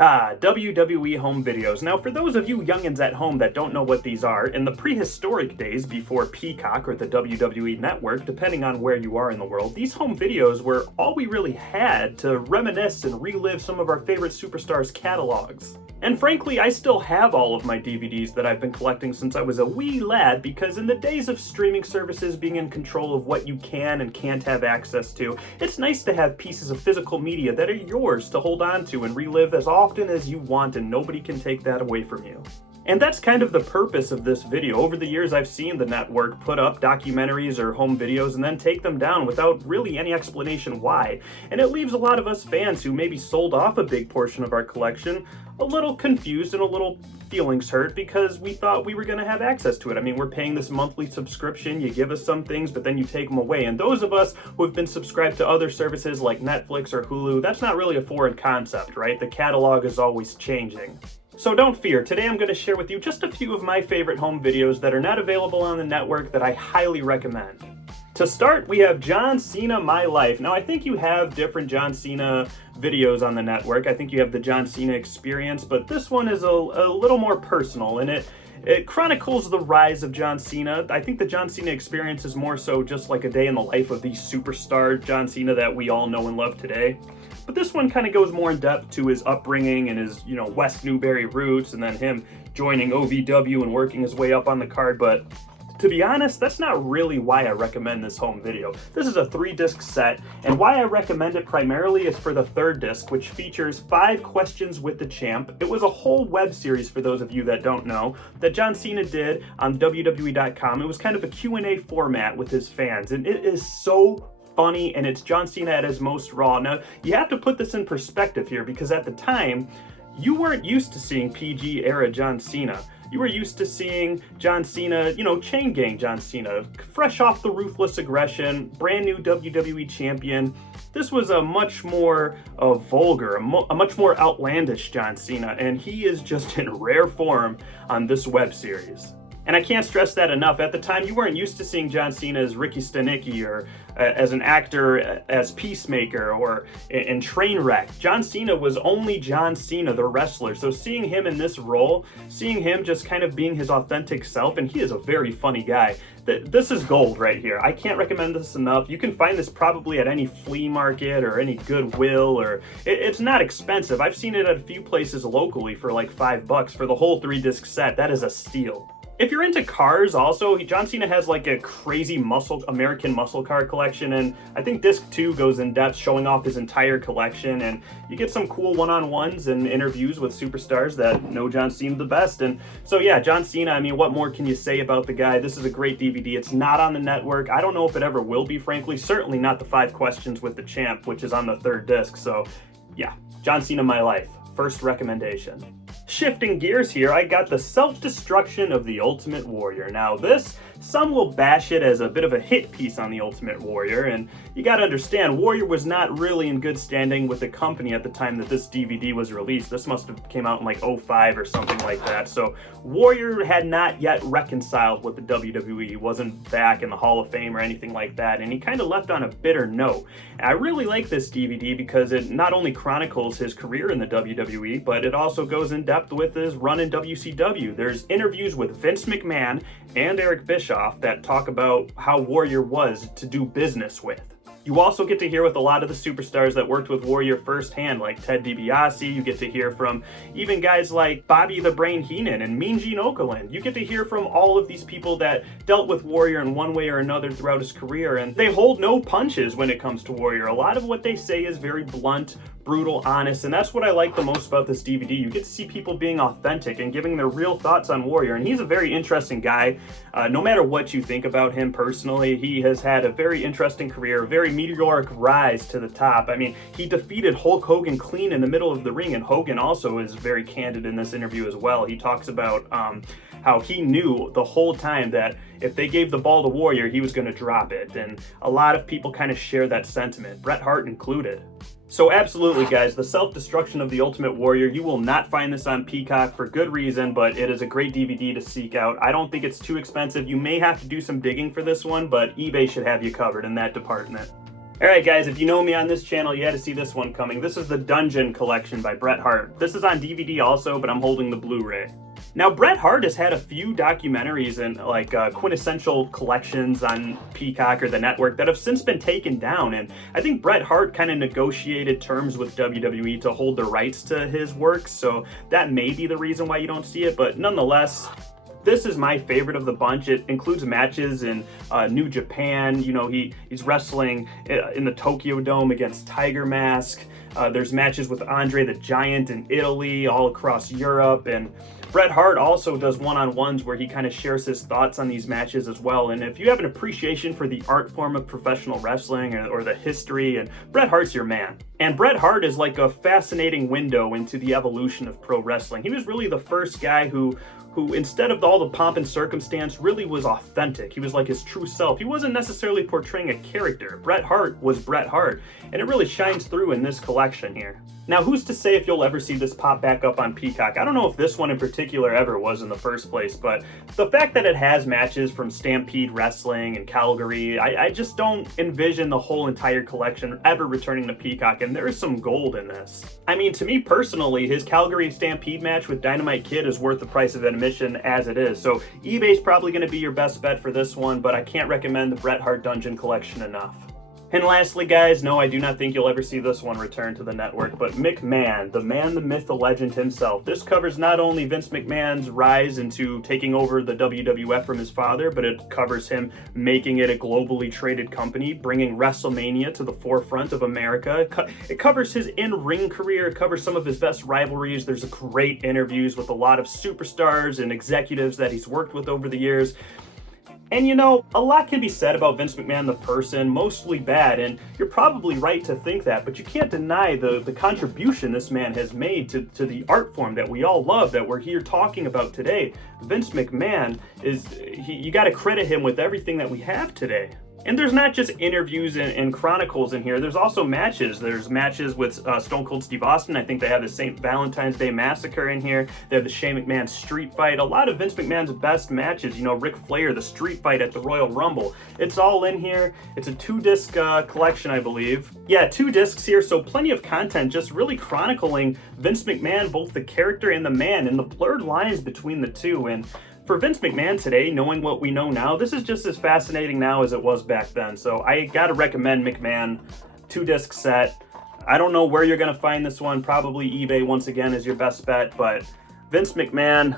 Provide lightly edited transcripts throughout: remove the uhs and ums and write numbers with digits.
WWE home videos. Now, for those of you youngins at home that don't know what these are, in the prehistoric days before Peacock or the WWE network, depending on where you are in the world, these home videos were all we really had to reminisce and relive some of our favorite superstars' catalogs. And frankly, I still have all of my DVDs that I've been collecting since I was a wee lad, because in the days of streaming services being in control of what you can and can't have access to, it's nice to have pieces of physical media that are yours to hold on to and relive as often as you want, and nobody can take that away from you. And that's kind of the purpose of this video. Over the years, I've seen the network put up documentaries or home videos and then take them down without really any explanation why. And it leaves a lot of us fans who maybe sold off a big portion of our collection a little confused and a little feelings hurt, because we thought we were going to have access to it. I mean, we're paying this monthly subscription, you give us some things, but then you take them away. And those of us who have been subscribed to other services like Netflix or Hulu, that's not really a foreign concept, right? The catalog is always changing. So don't fear, today I'm going to share with you just a few of my favorite home videos that are not available on the network that I highly recommend. To start, we have John Cena My Life. Now, I think you have different John Cena videos on the network. I think you have the John Cena Experience, but this one is a little more personal, and it chronicles the rise of John Cena. I think the John Cena Experience is more so just like a day in the life of the superstar John Cena that we all know and love today. But this one kind of goes more in depth to his upbringing and his, West Newbury roots, and then him joining OVW and working his way up on the card. But to be honest, that's not really why I recommend this home video. This is a 3-disc set, and why I recommend it primarily is for the 3rd disc, which features 5 questions with the champ. It was a whole web series, for those of you that don't know, that John Cena did on WWE.com. It was kind of a Q&A format with his fans, and it is so funny, and it's John Cena at his most raw. Now, you have to put this in perspective here, because at the time, you weren't used to seeing PG era John Cena. You were used to seeing John Cena, chain gang John Cena, fresh off the Ruthless Aggression, brand new WWE champion. This was a much more vulgar, a much more outlandish John Cena, and he is just in rare form on this web series. And I can't stress that enough. At the time, you weren't used to seeing John Cena as Ricky Stenicki, or as an actor as Peacemaker, or in Trainwreck. John Cena was only John Cena, the wrestler. So seeing him in this role, seeing him just kind of being his authentic self, and he is a very funny guy. This is gold right here. I can't recommend this enough. You can find this probably at any flea market or any Goodwill, or it's not expensive. I've seen it at a few places locally for like $5 for the whole 3-disc set. That is a steal. If you're into cars also, John Cena has like a crazy American muscle car collection, and I think disc 2 goes in depth showing off his entire collection, and you get some cool one-on-ones and interviews with superstars that know John Cena the best. And so yeah, John Cena, I mean, what more can you say about the guy? This is a great DVD. It's not on the network. I don't know if it ever will be, frankly. Certainly not the 5 questions with the champ, which is on the 3rd disc. So yeah, John Cena My Life, first recommendation. Shifting gears here, I got the Self-Destruction of the Ultimate Warrior. Now this, some will bash it as a bit of a hit piece on the Ultimate Warrior, and you gotta understand, Warrior was not really in good standing with the company at the time that this DVD was released. This must have came out in like 05 or something like that. So Warrior had not yet reconciled with the WWE. He wasn't back in the Hall of Fame or anything like that, and he kind of left on a bitter note. And I really like this DVD because it not only chronicles his career in the WWE, but it also goes in depth with his run in WCW. There's interviews with Vince McMahon and Eric Bischoff that talk about how Warrior was to do business with. You also get to hear with a lot of the superstars that worked with Warrior firsthand, like Ted DiBiase. You get to hear from even guys like Bobby the Brain Heenan and Mean Gene Okerlund. You get to hear from all of these people that dealt with Warrior in one way or another throughout his career, and they hold no punches when it comes to Warrior. A lot of what they say is very blunt, brutal, honest, and that's what I like the most about this DVD. You get to see people being authentic and giving their real thoughts on Warrior, and he's a very interesting guy. No matter what you think about him personally, he has had a very interesting career, a very meteoric rise to the top. I mean, he defeated Hulk Hogan clean in the middle of the ring, and Hogan also is very candid in this interview as well. He talks about how he knew the whole time that if they gave the ball to Warrior, he was going to drop it, and a lot of people kind of share that sentiment, Bret Hart included. So absolutely, guys, the Self-Destruction of the Ultimate Warrior, you will not find this on Peacock for good reason, but it is a great DVD to seek out. I don't think it's too expensive. You may have to do some digging for this one, but eBay should have you covered in that department. Alright guys, if you know me on this channel, you had to see this one coming. This is the Dungeon Collection by Bret Hart. This is on DVD also, but I'm holding the Blu-ray. Now, Bret Hart has had a few documentaries and quintessential collections on Peacock or the network that have since been taken down, and I think Bret Hart kind of negotiated terms with WWE to hold the rights to his works, so that may be the reason why you don't see it, but nonetheless, this is my favorite of the bunch. It includes matches in New Japan. You know, he's wrestling in the Tokyo Dome against Tiger Mask. There's matches with Andre the Giant in Italy, all across Europe, and Bret Hart also does one-on-ones where he kind of shares his thoughts on these matches as well. And if you have an appreciation for the art form of professional wrestling or the history, and Bret Hart's your man. And Bret Hart is like a fascinating window into the evolution of pro wrestling. He was really the first guy who instead of all the pomp and circumstance really was authentic. He was like his true self. He wasn't necessarily portraying a character. Bret Hart was Bret Hart, and it really shines through in this collection here. Now, who's to say if you'll ever see this pop back up on Peacock? I don't know if this one in particular ever was in the first place, but the fact that it has matches from Stampede Wrestling and Calgary, I just don't envision the whole entire collection ever returning to Peacock, and there is some gold in this. I mean, to me personally, his Calgary Stampede match with Dynamite Kid is worth the price of admission as it is, so eBay's probably going to be your best bet for this one, but I can't recommend the Bret Hart Dungeon Collection enough. And lastly, guys, no, I do not think you'll ever see this one return to the network, but McMahon, the man, the myth, the legend himself. This covers not only Vince McMahon's rise into taking over the WWF from his father, but it covers him making it a globally traded company, bringing WrestleMania to the forefront of America. It covers his in-ring career, it covers some of his best rivalries. There's great interviews with a lot of superstars and executives that he's worked with over the years. And you know, a lot can be said about Vince McMahon the person, mostly bad, and you're probably right to think that, but you can't deny the contribution this man has made to the art form that we all love, that we're here talking about today. Vince McMahon you gotta credit him with everything that we have today. And there's not just interviews and chronicles in here, there's also matches. There's matches with Stone Cold Steve Austin. I think they have the St. Valentine's Day Massacre in here. They have the Shane McMahon street fight. A lot of Vince McMahon's best matches, you know, Ric Flair, the street fight at the Royal Rumble. It's all in here. It's a 2-disc collection, I believe. Yeah, 2 discs here, so plenty of content just really chronicling Vince McMahon, both the character and the man, and the blurred lines between the two. And for Vince McMahon today, knowing what we know now, this is just as fascinating now as it was back then. So I gotta recommend McMahon 2-disc set. I don't know where you're gonna find this one. Probably eBay once again is your best bet, but Vince McMahon,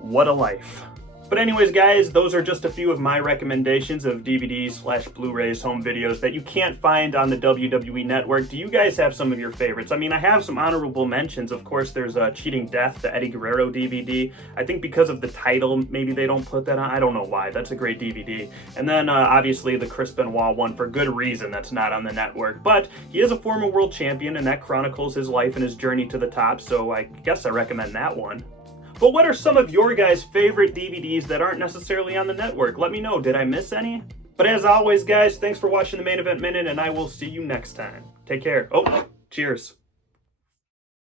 what a life. But anyways, guys, those are just a few of my recommendations of DVDs/Blu-rays, home videos that you can't find on the WWE Network. Do you guys have some of your favorites? I mean, I have some honorable mentions. Of course, there's Cheating Death, the Eddie Guerrero DVD. I think because of the title, maybe they don't put that on. I don't know why. That's a great DVD. And then, obviously, the Chris Benoit one, for good reason, that's not on the network. But he is a former world champion, and that chronicles his life and his journey to the top, so I guess I recommend that one. But what are some of your guys' favorite DVDs that aren't necessarily on the network? Let me know. Did I miss any? But as always, guys, thanks for watching the Main Event Minute, and I will see you next time. Take care. Oh, cheers.